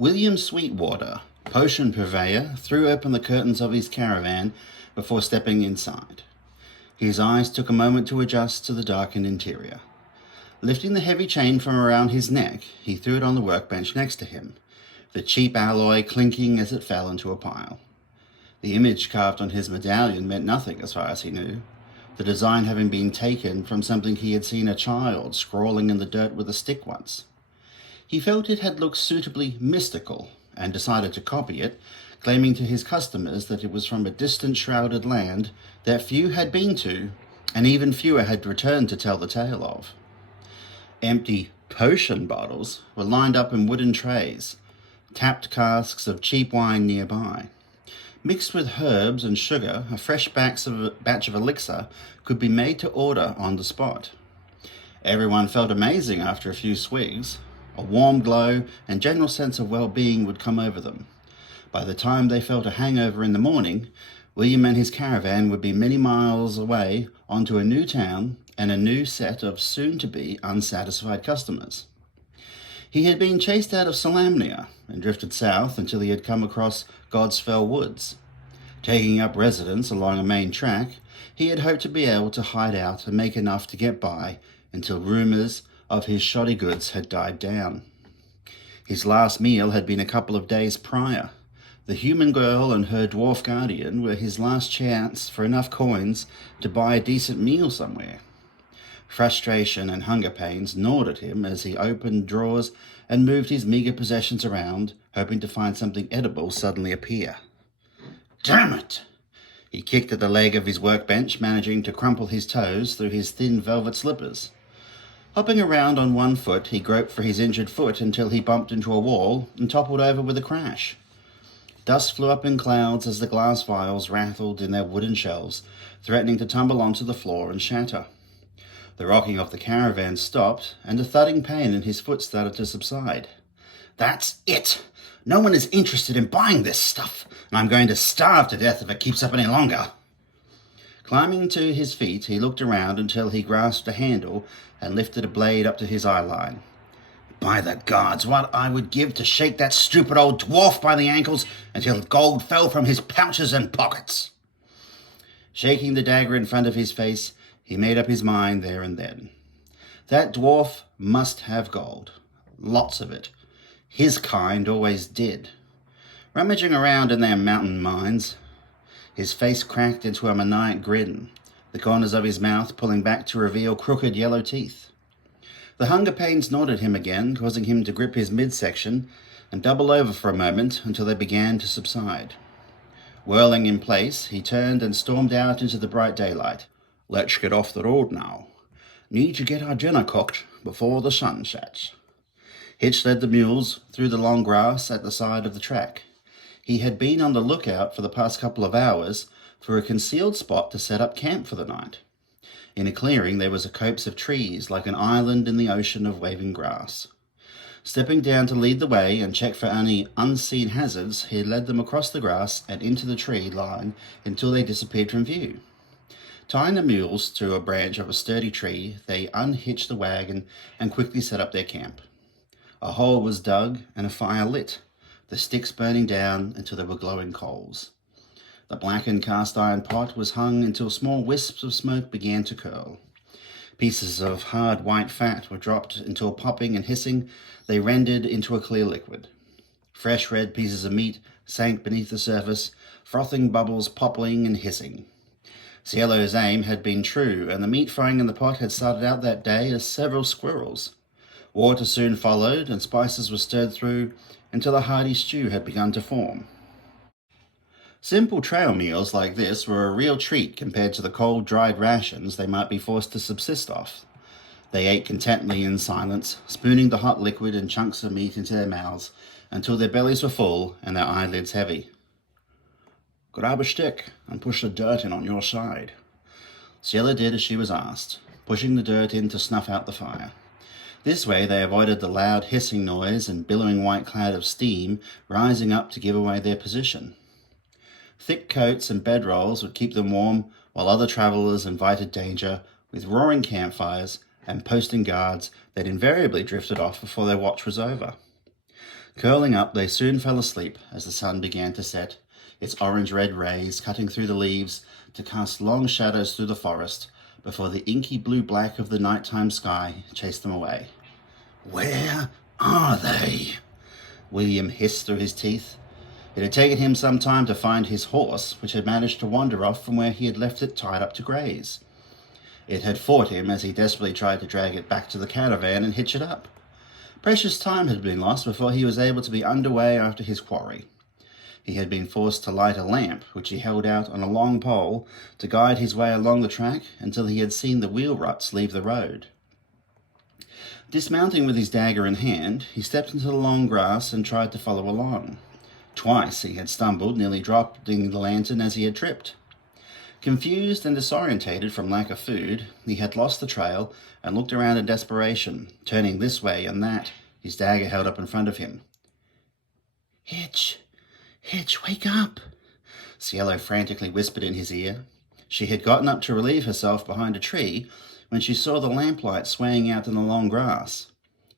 William Sweetwater, potion purveyor, threw open the curtains of his caravan before stepping inside. His eyes took a moment to adjust to the darkened interior. Lifting the heavy chain from around his neck, he threw it on the workbench next to him, the cheap alloy clinking as it fell into a pile. The image carved on his medallion meant nothing as far as he knew, the design having been taken from something he had seen a child scrawling in the dirt with a stick once. He felt it had looked suitably mystical and decided to copy it, claiming to his customers that it was from a distant shrouded land that few had been to, and even fewer had returned to tell the tale of. Empty potion bottles were lined up in wooden trays, tapped casks of cheap wine nearby. Mixed with herbs and sugar, a fresh batch of elixir could be made to order on the spot. Everyone felt amazing after a few swigs. A warm glow and general sense of well-being would come over them. By the time they felt a hangover in the morning, William and his caravan would be many miles away onto a new town and a new set of soon-to-be unsatisfied customers. He had been chased out of Solamnia and drifted south until he had come across Godsfell Woods. Taking up residence along a main track, he had hoped to be able to hide out and make enough to get by until rumours of his shoddy goods had died down. His last meal had been a couple of days prior. The human girl and her dwarf guardian were his last chance for enough coins to buy a decent meal somewhere. Frustration and hunger pains gnawed at him as he opened drawers and moved his meagre possessions around, hoping to find something edible suddenly appear. Damn it! He kicked at the leg of his workbench, managing to crumple his toes through his thin velvet slippers. Hopping around on one foot, he groped for his injured foot until he bumped into a wall and toppled over with a crash. Dust flew up in clouds as the glass vials rattled in their wooden shelves, threatening to tumble onto the floor and shatter. The rocking of the caravan stopped, and the thudding pain in his foot started to subside. That's it! No one is interested in buying this stuff, and I'm going to starve to death if it keeps up any longer. Climbing to his feet, he looked around until he grasped a handle and lifted a blade up to his eyeline. By the gods, what I would give to shake that stupid old dwarf by the ankles until gold fell from his pouches and pockets. Shaking the dagger in front of his face, he made up his mind there and then. That dwarf must have gold. Lots of it. His kind always did. Rummaging around in their mountain mines, his face cracked into a maniac grin, the corners of his mouth pulling back to reveal crooked yellow teeth. The hunger pains gnawed at him again, causing him to grip his midsection and double over for a moment until they began to subside. Whirling in place, he turned and stormed out into the bright daylight. Let's get off the road now. Need to get our dinner cooked before the sun sets. Hitch led the mules through the long grass at the side of the track. He had been on the lookout for the past couple of hours for a concealed spot to set up camp for the night. In a clearing there was a copse of trees like an island in the ocean of waving grass. Stepping down to lead the way and check for any unseen hazards, he led them across the grass and into the tree line until they disappeared from view. Tying the mules to a branch of a sturdy tree, they unhitched the wagon and quickly set up their camp. A hole was dug and a fire lit, the sticks burning down until they were glowing coals. The blackened cast-iron pot was hung until small wisps of smoke began to curl. Pieces of hard white fat were dropped until, popping and hissing, they rendered into a clear liquid. Fresh red pieces of meat sank beneath the surface, frothing bubbles popping and hissing. Cielo's aim had been true, and the meat frying in the pot had started out that day as several squirrels. Water soon followed, and spices were stirred through until a hearty stew had begun to form. Simple trail meals like this were a real treat compared to the cold, dried rations they might be forced to subsist off. They ate contentedly in silence, spooning the hot liquid and chunks of meat into their mouths until their bellies were full and their eyelids heavy. Grab a stick and push the dirt in on your side. Cielo did as she was asked, pushing the dirt in to snuff out the fire. This way they avoided the loud hissing noise and billowing white cloud of steam rising up to give away their position. Thick coats and bedrolls would keep them warm, while other travellers invited danger with roaring campfires and posting guards that invariably drifted off before their watch was over. Curling up, they soon fell asleep as the sun began to set, its orange-red rays cutting through the leaves to cast long shadows through the forest before the inky blue-black of the nighttime sky chased them away. "Where are they?" William hissed through his teeth. It had taken him some time to find his horse, which had managed to wander off from where he had left it tied up to graze. It had fought him as he desperately tried to drag it back to the caravan and hitch it up. Precious time had been lost before he was able to be underway after his quarry. He had been forced to light a lamp, which he held out on a long pole to guide his way along the track until he had seen the wheel ruts leave the road. Dismounting with his dagger in hand, he stepped into the long grass and tried to follow along. Twice he had stumbled, nearly dropping the lantern as he had tripped. Confused and disorientated from lack of food, he had lost the trail and looked around in desperation, turning this way and that, his dagger held up in front of him. Hitch, wake up!" Cielo frantically whispered in his ear. She had gotten up to relieve herself behind a tree when she saw the lamplight swaying out in the long grass.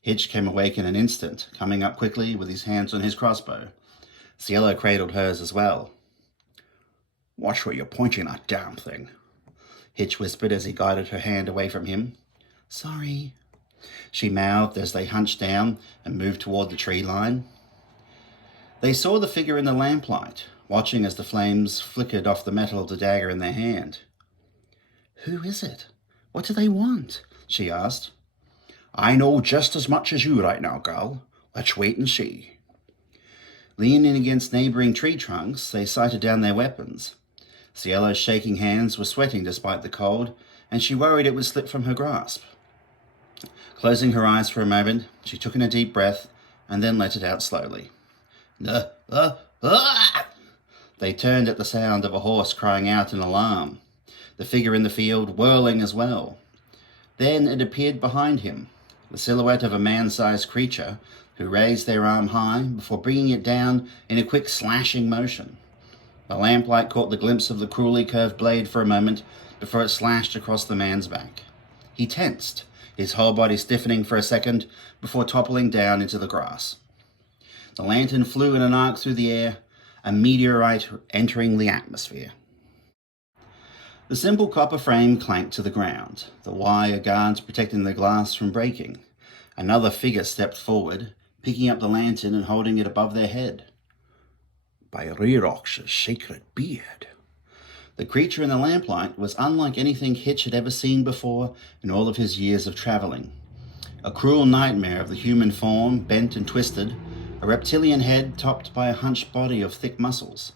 Hitch came awake in an instant, coming up quickly with his hands on his crossbow. Cielo cradled hers as well. "Watch where you're pointing that damn thing," Hitch whispered as he guided her hand away from him. "Sorry," she mouthed as they hunched down and moved toward the tree line. They saw the figure in the lamplight, watching as the flames flickered off the metal of the dagger in their hand. "Who is it? What do they want?" she asked. "I know just as much as you right now, girl. Let's wait and see." Leaning against neighboring tree trunks, they sighted down their weapons. Cielo's shaking hands were sweating despite the cold, and she worried it would slip from her grasp. Closing her eyes for a moment, she took in a deep breath and then let it out slowly. They turned at the sound of a horse crying out in alarm, the figure in the field whirling as well. Then it appeared behind him, the silhouette of a man-sized creature who raised their arm high before bringing it down in a quick slashing motion. The lamplight caught the glimpse of the cruelly curved blade for a moment before it slashed across the man's back. He tensed, his whole body stiffening for a second before toppling down into the grass. The lantern flew in an arc through the air, a meteorite entering the atmosphere. The simple copper frame clanked to the ground, the wire guards protecting the glass from breaking. Another figure stepped forward, picking up the lantern and holding it above their head. "By Rerox's sacred beard." The creature in the lamplight was unlike anything Hitch had ever seen before in all of his years of traveling. A cruel nightmare of the human form, bent and twisted, a reptilian head topped by a hunched body of thick muscles.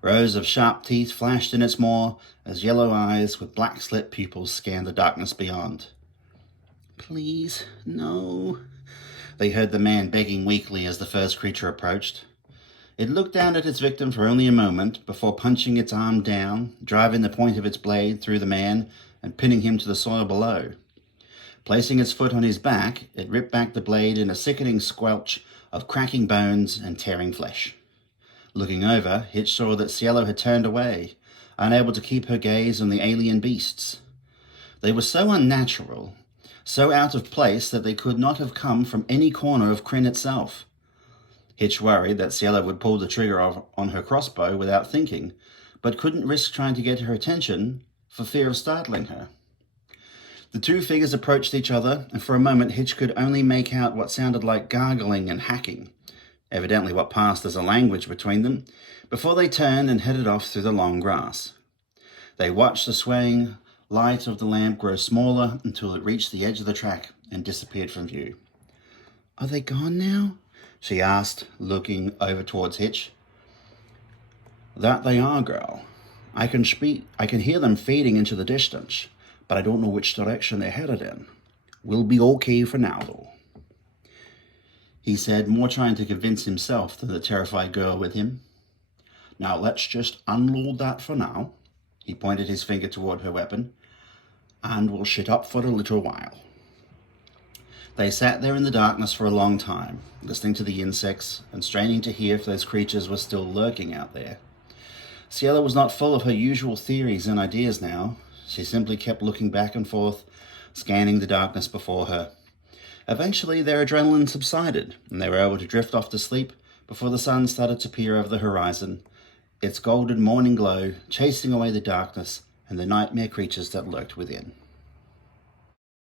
Rows of sharp teeth flashed in its maw as yellow eyes with black slit pupils scanned the darkness beyond. "Please, no," they heard the man begging weakly as the first creature approached. It looked down at its victim for only a moment before punching its arm down, driving the point of its blade through the man and pinning him to the soil below. Placing its foot on his back, it ripped back the blade in a sickening squelch of cracking bones and tearing flesh. Looking over, Hitch saw that Cielo had turned away, unable to keep her gaze on the alien beasts. They were so unnatural, so out of place that they could not have come from any corner of Krynn itself. Hitch worried that Cielo would pull the trigger on her crossbow without thinking, but couldn't risk trying to get her attention for fear of startling her. The two figures approached each other, and for a moment Hitch could only make out what sounded like gargling and hacking, evidently what passed as a language between them, before they turned and headed off through the long grass. They watched the swaying light of the lamp grow smaller until it reached the edge of the track and disappeared from view. "Are they gone now?" she asked, looking over towards Hitch. "That they are, girl. I can hear them fading into the distance, but I don't know which direction they're headed in. We'll be okay for now, though," he said, more trying to convince himself than the terrified girl with him. "Now let's just unload that for now," he pointed his finger toward her weapon, "and we'll sit up for a little while." They sat there in the darkness for a long time, listening to the insects and straining to hear if those creatures were still lurking out there. Cielo was not full of her usual theories and ideas now. She simply kept looking back and forth, scanning the darkness before her. Eventually, their adrenaline subsided, and they were able to drift off to sleep before the sun started to peer over the horizon, its golden morning glow chasing away the darkness and the nightmare creatures that lurked within.